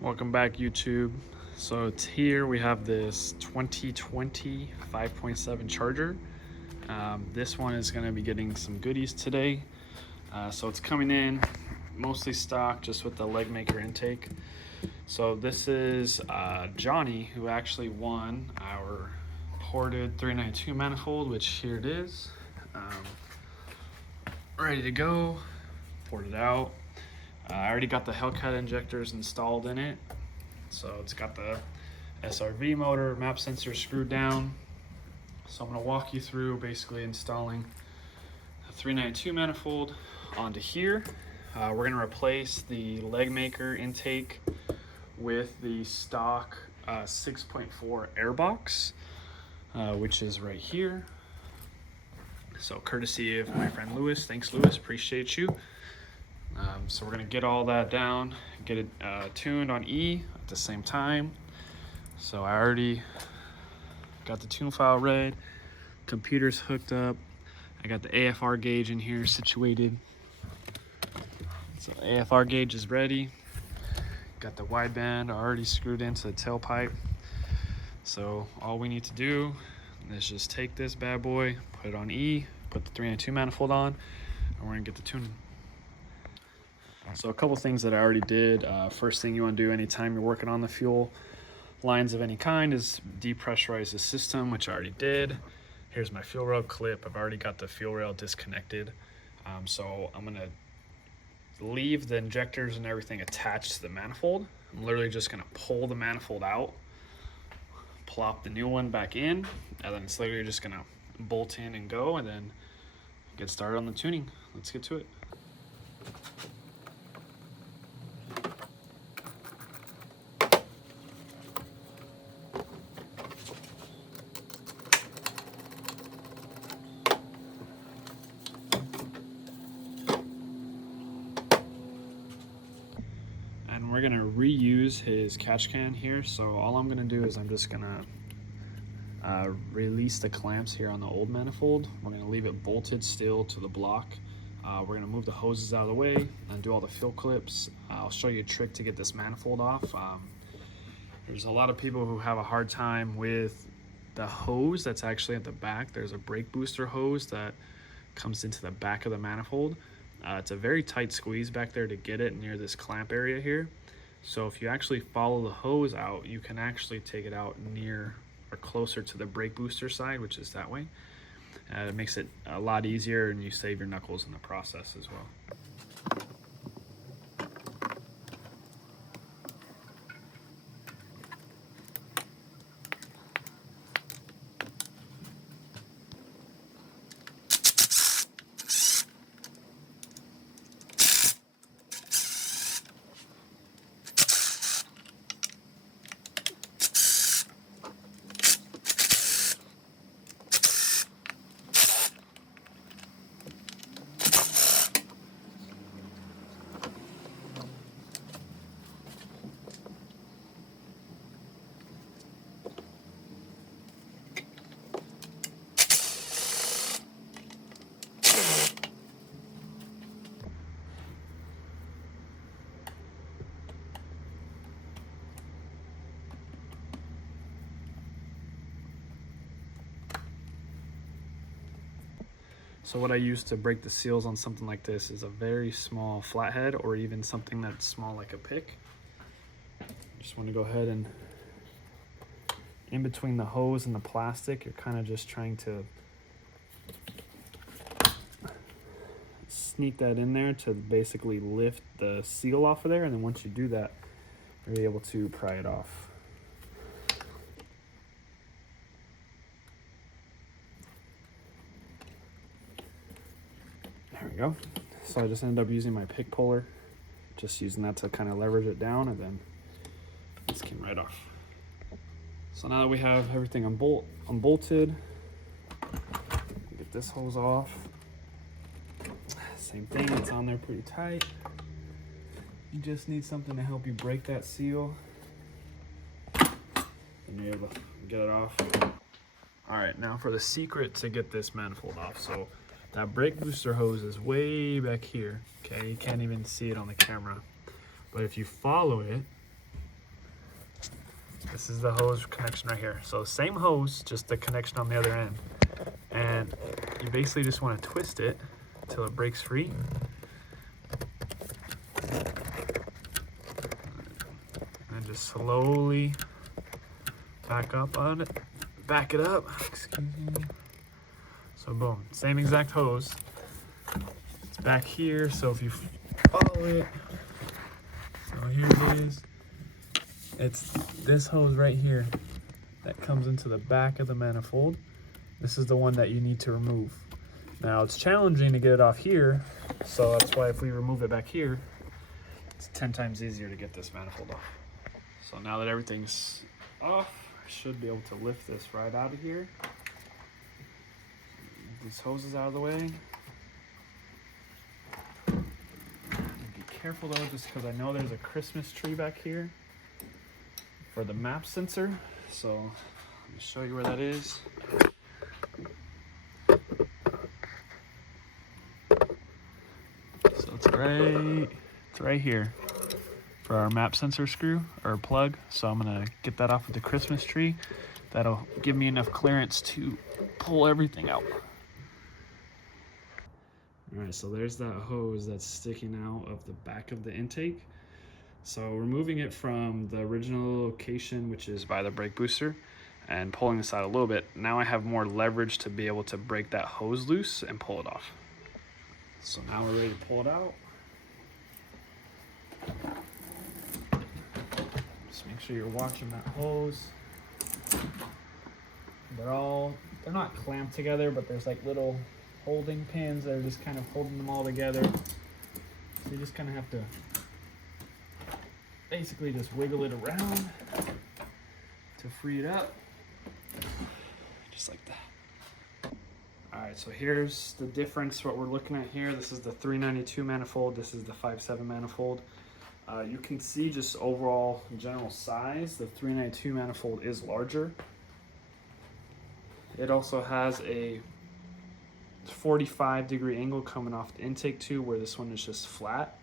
Welcome back, YouTube. So it's here. We have this 2020 5.7 charger. This one is going to be getting some goodies today. So it's coming in mostly stock, just with the leg maker intake. So this is Johnny, who actually won our ported 392 manifold, which here it is. Ready to go. Poured it out. I already got the hellcat injectors installed in it. So it's got the SRV motor, map sensor screwed down. So I'm gonna walk you through basically installing the 392 manifold onto here. We're gonna replace the leg maker intake with the stock 6.4 air box, which is right here. So courtesy of my friend Lewis. Thanks, Lewis, appreciate you. So we're gonna get all that down, get it tuned on E at the same time. So I already got the tune file read, computer's hooked up. I got the AFR gauge in here situated. So AFR gauge is ready. Got the wideband already screwed into the tailpipe. So all we need to do is just take this bad boy, put it on E, put the 392 manifold on, and we're gonna get the tuning. So a couple things that I already did. First thing you want to do anytime you're working on the fuel lines of any kind is depressurize the system, which I already did. Here's my fuel rail clip. I've already got the fuel rail disconnected. So I'm gonna leave the injectors and everything attached to the manifold. I'm literally just gonna pull the manifold out, plop the new one back in, and then it's literally just gonna bolt in and go, and then get started on the tuning. Let's get to it. And we're gonna reuse his catch can here. So all I'm gonna do is I'm just gonna release the clamps here on the old manifold. We're gonna leave it bolted still to the block. We're gonna move the hoses out of the way and do all the fill clips. I'll show you a trick to get this manifold off. There's a lot of people who have a hard time with the hose that's actually at the back. There's a brake booster hose that comes into the back of the manifold. It's a very tight squeeze back there to get it near this clamp area here. So if you actually follow the hose out, you can actually take it out near or closer to the brake booster side, which is that way. It makes it a lot easier, and you save your knuckles in the process as well. So what I use to break the seals on something like this is a very small flathead, or even something that's small like a pick. Just want to go ahead and in between the hose and the plastic, you're kind of just trying to sneak that in there to basically lift the seal off of there, and then once you do that, you're able to pry it off. There we go. So I just ended up using my pick puller, just using that to kind of leverage it down, and then this came right off. So now that we have everything unbolted, get this hose off. Same thing, it's on there pretty tight. You just need something to help you break that seal, and you're able to get it off. All right, now for the secret to get this manifold off. So that brake booster hose is way back here, okay? You can't even see it on the camera. But if you follow it, This is the hose connection right here. So same hose, just the connection on the other end. And you basically just want to twist it until it breaks free. And just slowly back up on it. Back it up, excuse me. So boom, same exact hose. It's back here, so if you follow it, so here it is. It's this hose right here that comes into the back of the manifold. This is the one that you need to remove. Now it's challenging to get it off here, so that's why if we remove it back here, it's 10 times easier to get this manifold off. So now that everything's off, I should be able to lift this right out of here. These hoses out of the way. Be careful though, just because I know there's a Christmas tree back here for the map sensor. So let me show you where that is. So it's right here for our map sensor screw or plug. So I'm gonna get that off of the Christmas tree. That'll give me enough clearance to pull everything out. All right, so there's that hose that's sticking out of the back of the intake. So removing it from the original location, which is by the brake booster, and pulling this out a little bit, now I have more leverage to be able to break that hose loose and pull it off. So now we're ready to pull it out. Just make sure you're watching that hose. They're not clamped together, but there's like little holding pins that are just kind of holding them all together. So you just kind of have to basically just wiggle it around to free it up, just like that. All right, so here's the difference. What we're looking at here, this is the 392 manifold, this is the 5.7 manifold. You can see just overall general size, the 392 manifold is larger. It also has a 45-degree angle coming off the intake tube, where this one is just flat.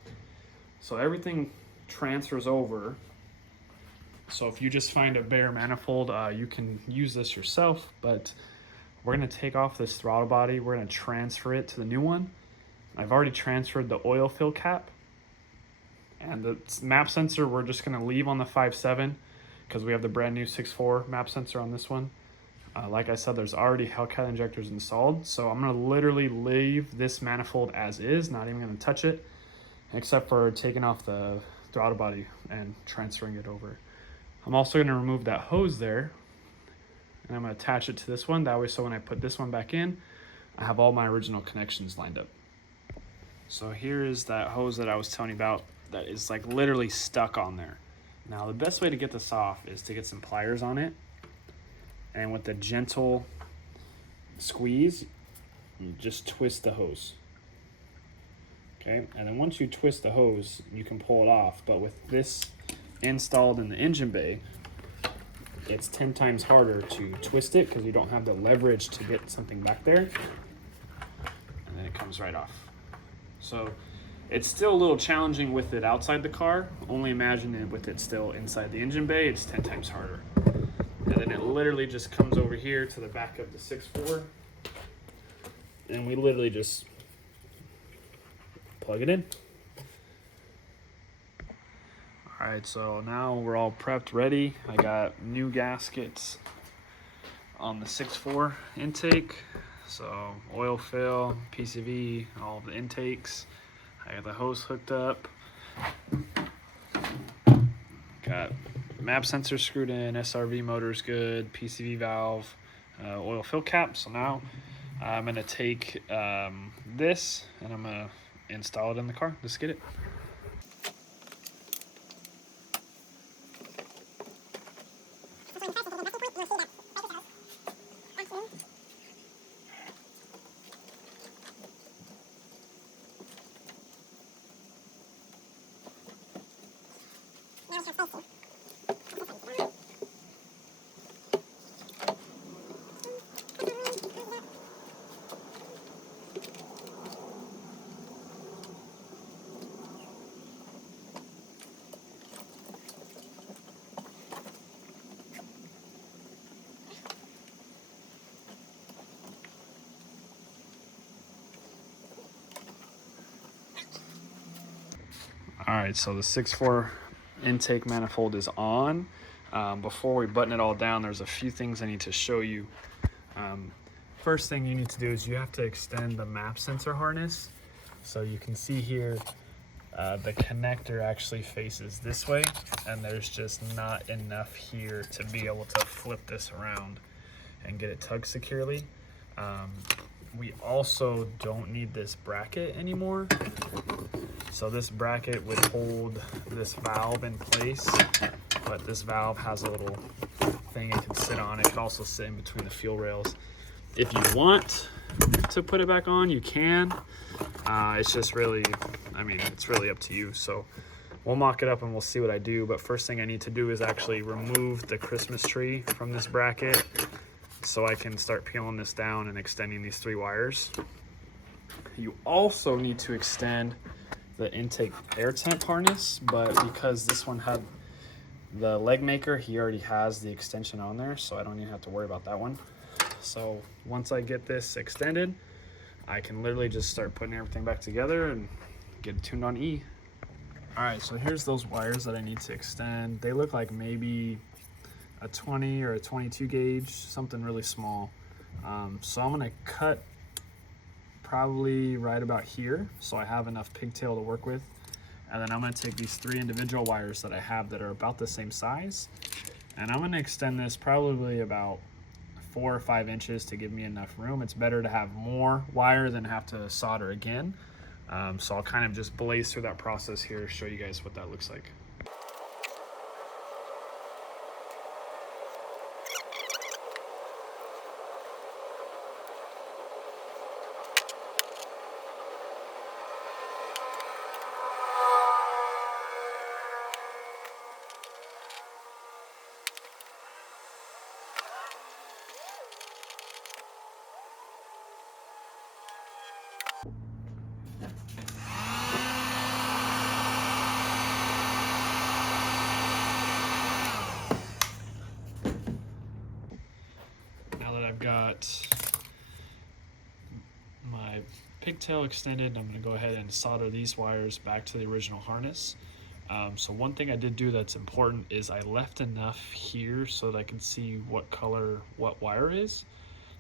So everything transfers over. So if you just find a bare manifold, you can use this yourself, but we're gonna take off this throttle body. We're gonna transfer it to the new one. I've already transferred the oil fill cap, and the map sensor we're just gonna leave on the 5.7 because we have the brand new 6.4 map sensor on this one. Like I said, there's already hellcat injectors installed, so I'm gonna literally leave this manifold as is, not even gonna touch it, except for taking off the throttle body and transferring it over. I'm also gonna remove that hose there, and I'm gonna attach it to this one. That way, so when I put this one back in, I have all my original connections lined up. So here is that hose that I was telling you about that is like literally stuck on there. Now the best way to get this off is to get some pliers on it, and with a gentle squeeze, you just twist the hose. Okay, and then once you twist the hose, you can pull it off. But with this installed in the engine bay, it's 10 times harder to twist it because you don't have the leverage to get something back there. And then it comes right off. So it's still a little challenging with it outside the car. Only imagine it with it still inside the engine bay, it's 10 times harder. And then it literally just comes over here to the back of the 6.4. And we literally just plug it in. All right, so now we're all prepped, ready. I got new gaskets on the 6.4 intake. So oil fill, PCV, all the intakes. I got the hose hooked up. Got map sensor screwed in, SRV motor's good, PCV valve, oil fill cap. So now I'm gonna take this and I'm gonna install it in the car. Let's get it. All right, so the 6.4 intake manifold is on. Before we button it all down, there's a few things I need to show you. First thing you need to do is you have to extend the map sensor harness. So you can see here, the connector actually faces this way, and there's just not enough here to be able to flip this around and get it tugged securely. We also don't need this bracket anymore. So this bracket would hold this valve in place, but this valve has a little thing it can sit on. It can also sit in between the fuel rails. If you want to put it back on, you can. It's just really, it's really up to you. So we'll mock it up and we'll see what I do. But first thing I need to do is actually remove the Christmas tree from this bracket so I can start peeling this down and extending these 3 wires. You also need to extend the intake air temp harness, but because this one had the leg maker, he already has the extension on there, so I don't even have to worry about that one. So once I get this extended, I can literally just start putting everything back together and get it tuned on E. All right, so here's those wires that I need to extend. They look like maybe a 20 or a 22 gauge, something really small. So I'm gonna cut probably right about here so I have enough pigtail to work with. And then I'm gonna take these 3 individual wires that I have that are about the same size, and I'm gonna extend this probably about 4 or 5 inches to give me enough room. It's better to have more wire than have to solder again. So I'll kind of just blaze through that process here, show you guys what that looks like. Now that I've got my pigtail extended, I'm going to go ahead and solder these wires back to the original harness. So one thing I did do that's important is I left enough here so that I can see what color what wire is.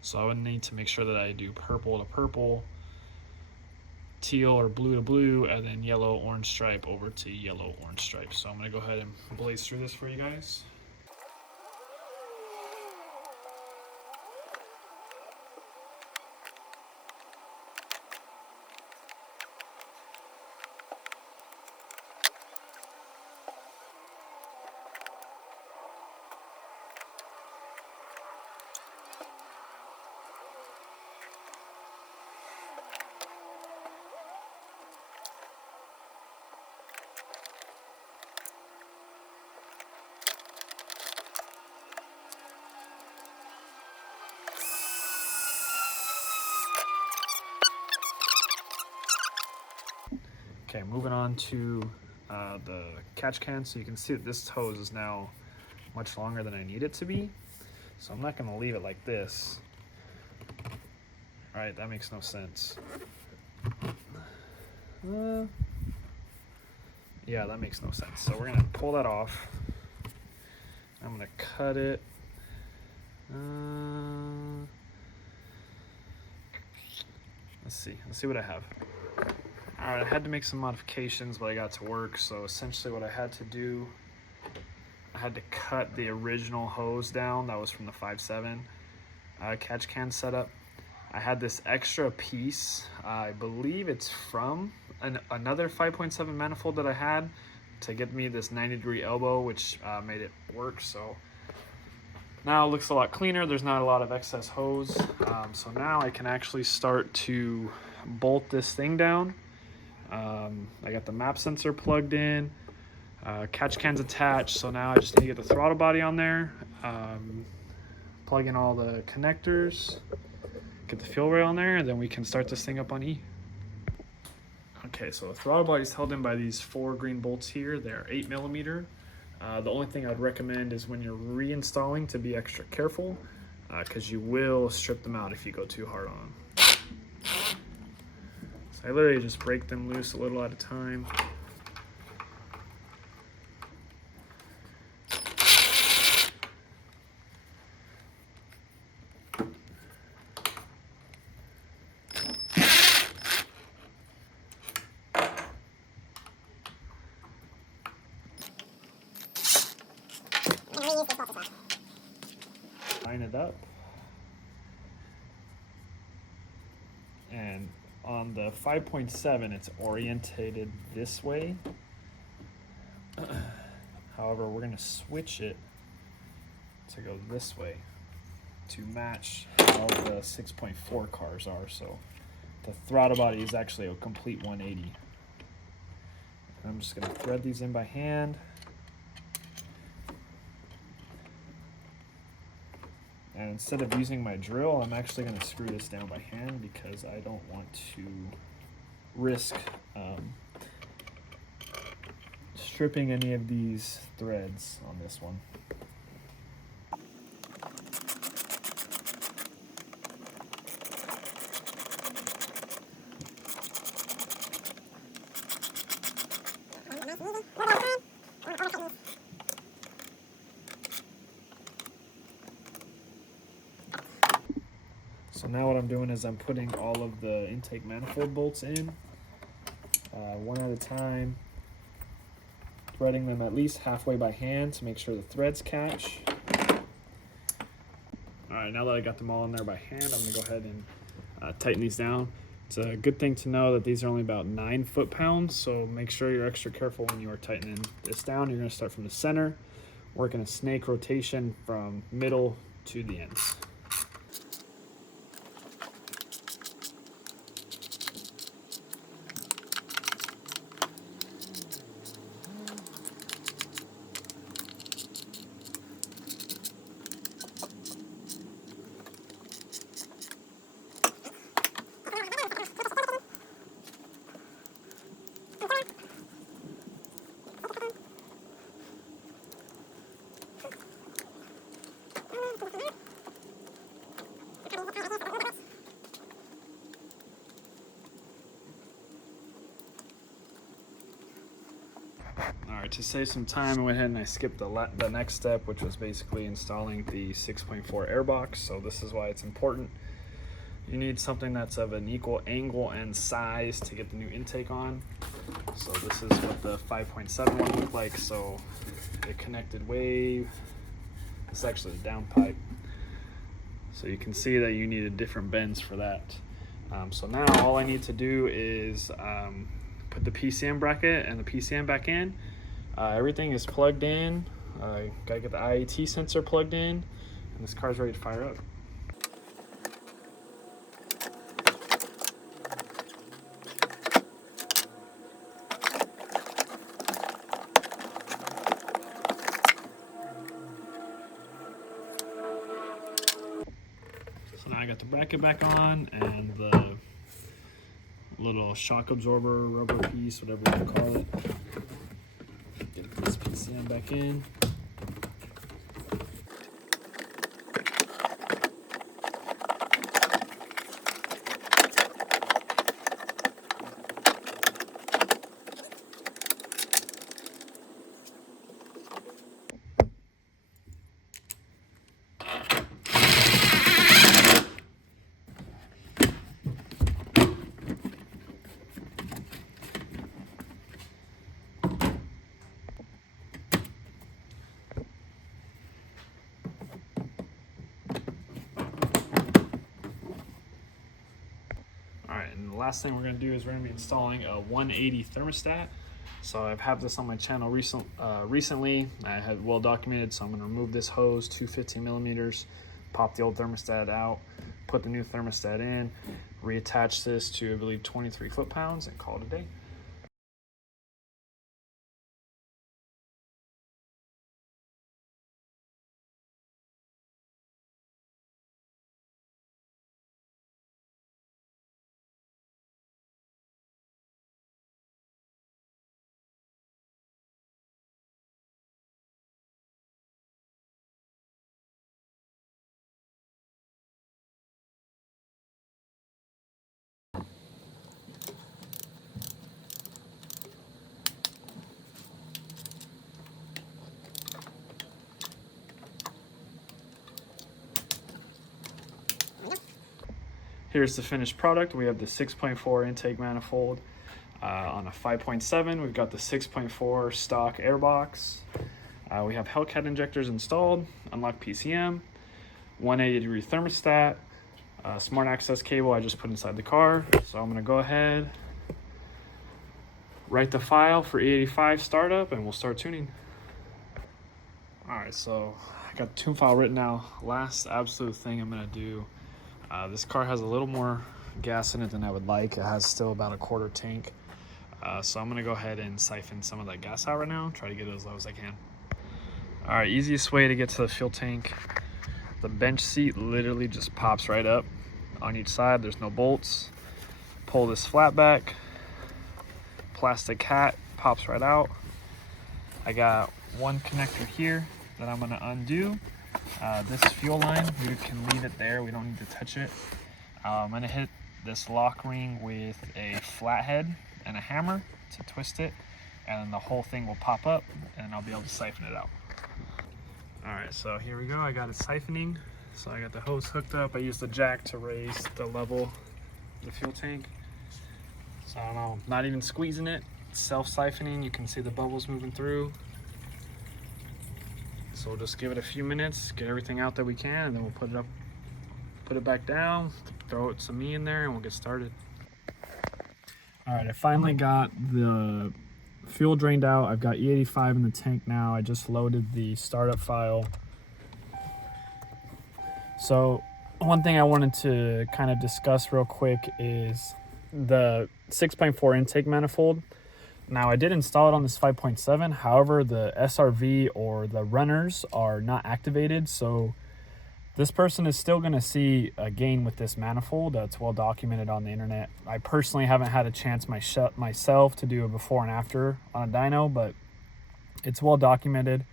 So I would need to make sure that I do purple to purple, teal or blue to blue, and then yellow orange stripe over to yellow orange stripe. So I'm going to go ahead and blaze through this for you guys. Okay, moving on to the catch can. So you can see that this hose is now much longer than I need it to be. So I'm not gonna leave it like this. All right, that makes no sense. Yeah, that makes no sense. So we're gonna pull that off. I'm gonna cut it. Let's see what I have. All right, I had to make some modifications, but I got to work. So essentially what I had to do, I had to cut the original hose down. That was from the 5.7 catch can setup. I had this extra piece. I believe it's from another 5.7 manifold that I had to get me this 90-degree elbow, which made it work. So now it looks a lot cleaner. There's not a lot of excess hose. So now I can actually start to bolt this thing down. I got the map sensor plugged in, catch cans attached, so now I just need to get the throttle body on there, plug in all the connectors, get the fuel rail on there, and then we can start this thing up on E. Okay, so the throttle body is held in by these 4 green bolts here. They're 8mm. The only thing I'd recommend is when you're reinstalling to be extra careful, because you will strip them out if you go too hard on them. I literally just break them loose a little at a time. Line it up. And on the 5.7, it's orientated this way. However, we're going to switch it to go this way to match how the 6.4 cars are. So the throttle body is actually a complete 180. And I'm just going to thread these in by hand. And instead of using my drill, I'm actually going to screw this down by hand because I don't want to risk stripping any of these threads on this one. So now what I'm doing is I'm putting all of the intake manifold bolts in one at a time, threading them at least halfway by hand to make sure the threads catch. All right, now that I got them all in there by hand, I'm gonna go ahead and tighten these down. It's a good thing to know that these are only about 9 foot-pounds, so make sure you're extra careful when you are tightening this down. You're gonna start from the center, working a snake rotation from middle to the ends. All right, to save some time, I went ahead and I skipped the next step, which was basically installing the 6.4 airbox. So this is why it's important. You need something that's of an equal angle and size to get the new intake on. So this is what the 5.7 one looked like. So it connected way, it's actually a down pipe. So you can see that you needed different bends for that. So now all I need to do is put the PCM bracket and the PCM back in. Everything is plugged in. Gotta get the IAT sensor plugged in, and this car's ready to fire up. So now I got the bracket back on and the little shock absorber, rubber piece, whatever you want to call it. Get this PCM back in. And the last thing we're going to do is we're going to be installing a 180 thermostat. So I've had this on my channel recently. I had well documented, so I'm going to remove this hose, 215 millimeters, pop the old thermostat out, put the new thermostat in, reattach this to, I believe, 23 foot-pounds, and call it a day. Here's the finished product. We have the 6.4 intake manifold on a 5.7. We've got the 6.4 stock airbox. We have hellcat injectors installed, unlock PCM, 180-degree thermostat, smart access cable I just put inside the car. So I'm gonna go ahead, write the file for e85 startup, and we'll start tuning. All right, so I got the tune file written now. Last absolute thing I'm gonna do, this car has a little more gas in it than I would like. It has still about a quarter tank. So I'm gonna go ahead and siphon some of that gas out right now, try to get it as low as I can. All right, easiest way to get to the fuel tank. The bench seat literally just pops right up on each side. There's no bolts. Pull this flat back. Plastic hat pops right out. I got one connector here that I'm gonna undo. This fuel line, we can leave it there. We don't need to touch it. I'm gonna hit this lock ring with a flathead and a hammer to twist it, and then the whole thing will pop up and I'll be able to siphon it out. All right, so here we go. I got it siphoning. So I got the hose hooked up. I used the jack to raise the level of the fuel tank. So I don't know, not even squeezing it, self-siphoning. You can see the bubbles moving through. So we'll just give it a few minutes, get everything out that we can, and then we'll put it back down, throw some E in there, and we'll get started. All right, I finally got the fuel drained out. I've got E85 in the tank now. I just loaded the startup file. So one thing I wanted to kind of discuss real quick is the 6.4 intake manifold. Now I did install it on this 5.7. However, the SRV or the runners are not activated. So this person is still going to see a gain with this manifold. That's well documented on the internet. I personally haven't had a chance myself to do a before and after on a dyno, but it's well documented.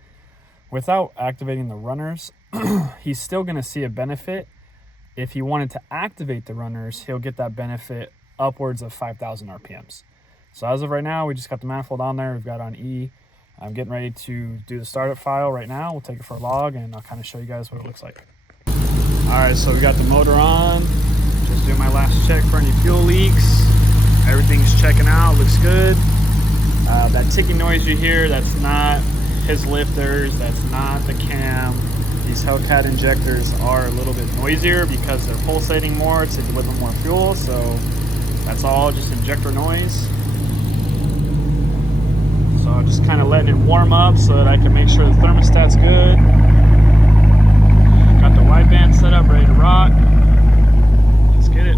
Without activating the runners, he's still going to see a benefit. If he wanted to activate the runners, he'll get that benefit upwards of 5,000 RPMs. So as of right now, we just got the manifold on there. We've got it on E. I'm getting ready to do the startup file right now. We'll take it for a log, and I'll kind of show you guys what it looks like. All right, so we got the motor on. Just doing my last check for any fuel leaks. Everything's checking out, looks good. That ticking noise you hear, that's not his lifters, that's not the cam. These hellcat injectors are a little bit noisier because they're pulsating more to deliver more fuel, so that's all just injector noise. So I'm just kind of letting it warm up so that I can make sure the thermostat's good. Got the wideband set up, ready to rock. Let's get it.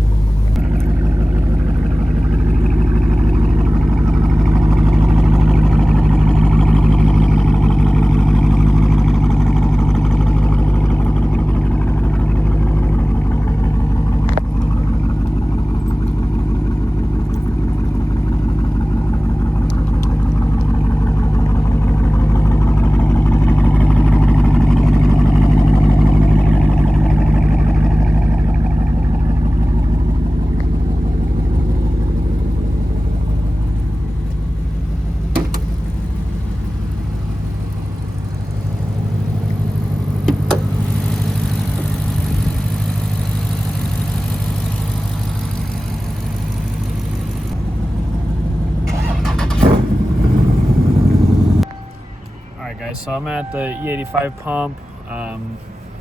Guys, so I'm at the E85 pump.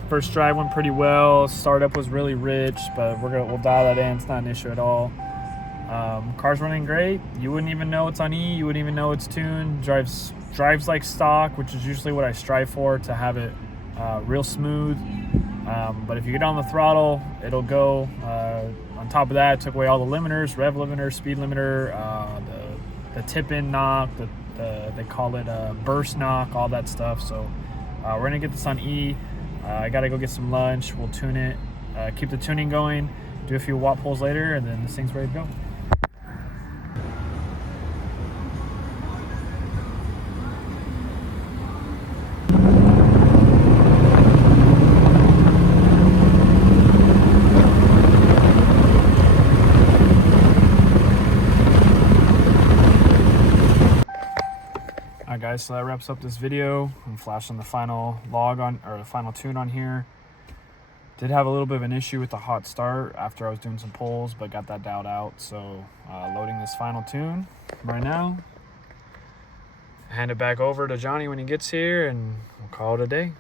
First drive went pretty well. Startup was really rich, but we'll dial that in. It's not an issue at all. Car's running great. You wouldn't even know it's on E. You wouldn't even know it's tuned. Drives like stock, which is usually what I strive for, to have it real smooth. But if you get on the throttle, it'll go. On top of that, I took away all the limiters, rev limiter, speed limiter, the tip-in knock, they call it a burst knock, all that stuff. So we're gonna get this on E. I gotta go get some lunch. We'll tune it, keep the tuning going, do a few watt pulls later, and then this thing's ready to go. Guys, so that wraps up this video. I'm flashing the final log on, or the final tune on here. Did have a little bit of an issue with the hot start after I was doing some pulls, but got that dialed out. So loading this final tune right now. hand it back over to Johnny when he gets here, and we'll call it a day.